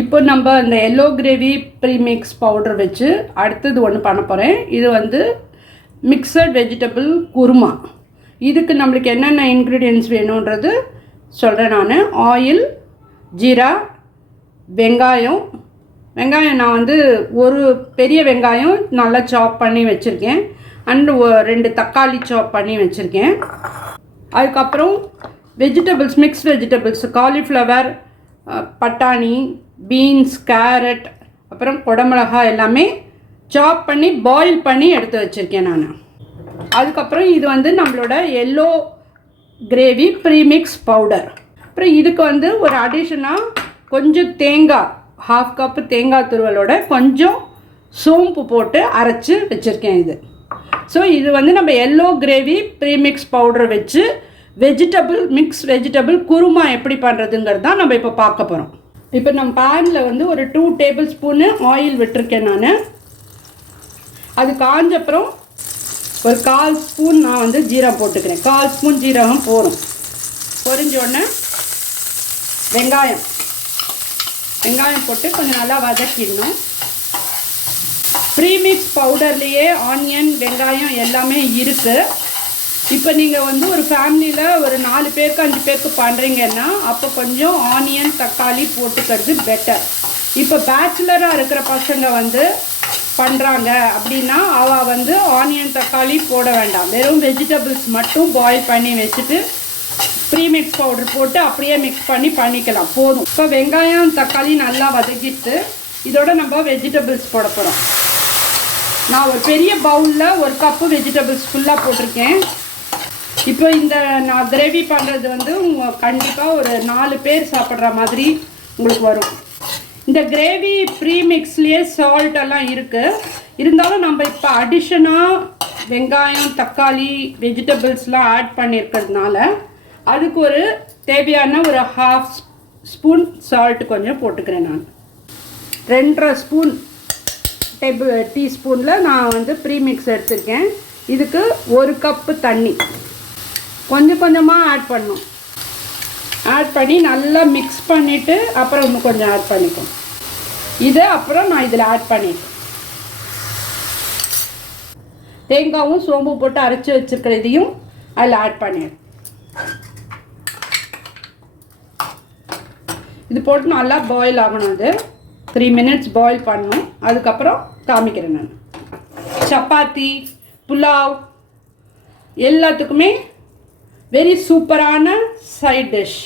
இப்போ நம்ம அந்த எல்லோ கிரேவி ப்ரீமிக்ஸ் பவுடர் வச்சு அடுத்தது ஒன்று பண்ண போகிறேன். இது வந்து மிக்சட் வெஜிடபிள் குருமா. இதுக்கு நம்மளுக்கு என்னென்ன இன்க்ரீடியன்ட்ஸ் வேணுன்றது சொல்கிறேன் நான். ஆயில், ஜீரா, வெங்காயம் நான் வந்து ஒரு பெரிய வெங்காயம் நல்லா சாப் பண்ணி வச்சுருக்கேன். அண்டு 2 தக்காளி சாப் பண்ணி வச்சுருக்கேன். அதுக்கப்புறம் வெஜிடபிள்ஸ், மிக்ஸ் வெஜிடபிள்ஸ், காலிஃப்ளவர், பட்டாணி, பீன்ஸ், கேரட், அப்புறம் குடமிளகாய் எல்லாமே சாப் பண்ணி பாயில் பண்ணி எடுத்து வச்சுருக்கேன் நான். அதுக்கப்புறம் இது வந்து நம்மளோட எல்லோ கிரேவி ப்ரீமிக்ஸ் பவுடர். அப்புறம் இதுக்கு வந்து ஒரு அடிஷனாக கொஞ்சம் தேங்காய், 1/2 கப்பு தேங்காய் துருவலோட கொஞ்சம் சோம்பு போட்டு அரைச்சி வச்சுருக்கேன் இது. ஸோ இது வந்து நம்ம எல்லோ கிரேவி ப்ரீமிக்ஸ் பவுடர் வச்சு மிக்ஸ் வெஜிடபிள் குருமா எப்படி பண்ணுறதுங்கிறது தான் நம்ம இப்போ பார்க்க போகிறோம். இப்போ நம்ம பேனில் வந்து ஒரு 2 டேபிள் ஸ்பூனு ஆயில் விட்டுருக்கேன் நான். அது காஞ்சப்புறம் ஒரு 1/4 ஸ்பூன் நான் வந்து ஜீரகம் போட்டுக்கிறேன். 1/4 ஸ்பூன் ஜீரகம் போடும். பொரிஞ்சோடனே வெங்காயம் போட்டு கொஞ்சம் நல்லா வதக்கிடணும். ப்ரீமிக்ஸ் பவுடர்லேயே ஆனியன், வெங்காயம் எல்லாமே இருக்குது. இப்போ நீங்கள் வந்து ஒரு ஃபேமிலியில் ஒரு 4 பேருக்கு 5 பேருக்கு பண்ணுறீங்கன்னா அப்போ கொஞ்சம் ஆனியன், தக்காளி போட்டுக்கிறது பெட்டர். இப்போ பேச்சுலராக இருக்கிற பசங்க வந்து பண்ணுறாங்க அப்படின்னா அவள் வந்து ஆனியன், தக்காளி போட வேண்டாம். வெறும் வெஜிடபிள்ஸ் மட்டும் பாயில் பண்ணி வச்சுட்டு ப்ரீமிக்ஸ் பவுடர் போட்டு அப்படியே மிக்ஸ் பண்ணி பண்ணிக்கலாம், போதும். இப்போ வெங்காயம், தக்காளி நல்லா வதக்கிட்டு இதோட நம்ம வெஜிடபிள்ஸ் போட போகிறோம். நான் ஒரு பெரிய பவுலில் 1 கப்பு வெஜிடபிள்ஸ் ஃபுல்லாக போட்டிருக்கேன். இப்போ இந்த நான் கிரேவி பண்ணுறது வந்து கண்டிப்பாக ஒரு 4 பேர் சாப்பிட்ற மாதிரி உங்களுக்கு வரும். இந்த கிரேவி ப்ரீமிக்ஸ்லேயே சால்ட்டெல்லாம் இருக்குது. இருந்தாலும் நம்ம இப்போ அடிஷனாக வெங்காயம், தக்காளி, வெஜிடபிள்ஸ்லாம் ஆட் பண்ணியிருக்கிறதுனால அதுக்கு ஒரு தேவையான ஒரு 1/2 ஸ்பூன் சால்ட் கொஞ்சம் போட்டுக்கிறேன் நான். 2.5 ஸ்பூன் டீஸ்பூனில் நான் வந்து ப்ரீமிக்ஸ் எடுத்திருக்கேன். இதுக்கு 1 கப்பு தண்ணி கொஞ்சம் கொஞ்சமாக ஆட் பண்ணணும். ஆட் பண்ணி நல்லா மிக்ஸ் பண்ணிவிட்டு அப்புறம் இன்னும் கொஞ்சம் ஆட் பண்ணிக்கும். இதை அப்புறம் நான் இதில் ஆட் பண்ணிட்டேன். தேங்காயும் சோம்பு போட்டு அரைச்சி வச்சுருக்கிற இதையும் அதில் ஆட் பண்ணிடுறேன். இது போட்டு நல்லா பாயில் ஆகணும். அது 3 மினிட்ஸ் பாயில் பண்ணணும். அதுக்கப்புறம் காமிக்கிறேன் நான். சப்பாத்தி, புலாவ் எல்லாத்துக்குமே வெரி சூப்பரான சைட் டிஷ்.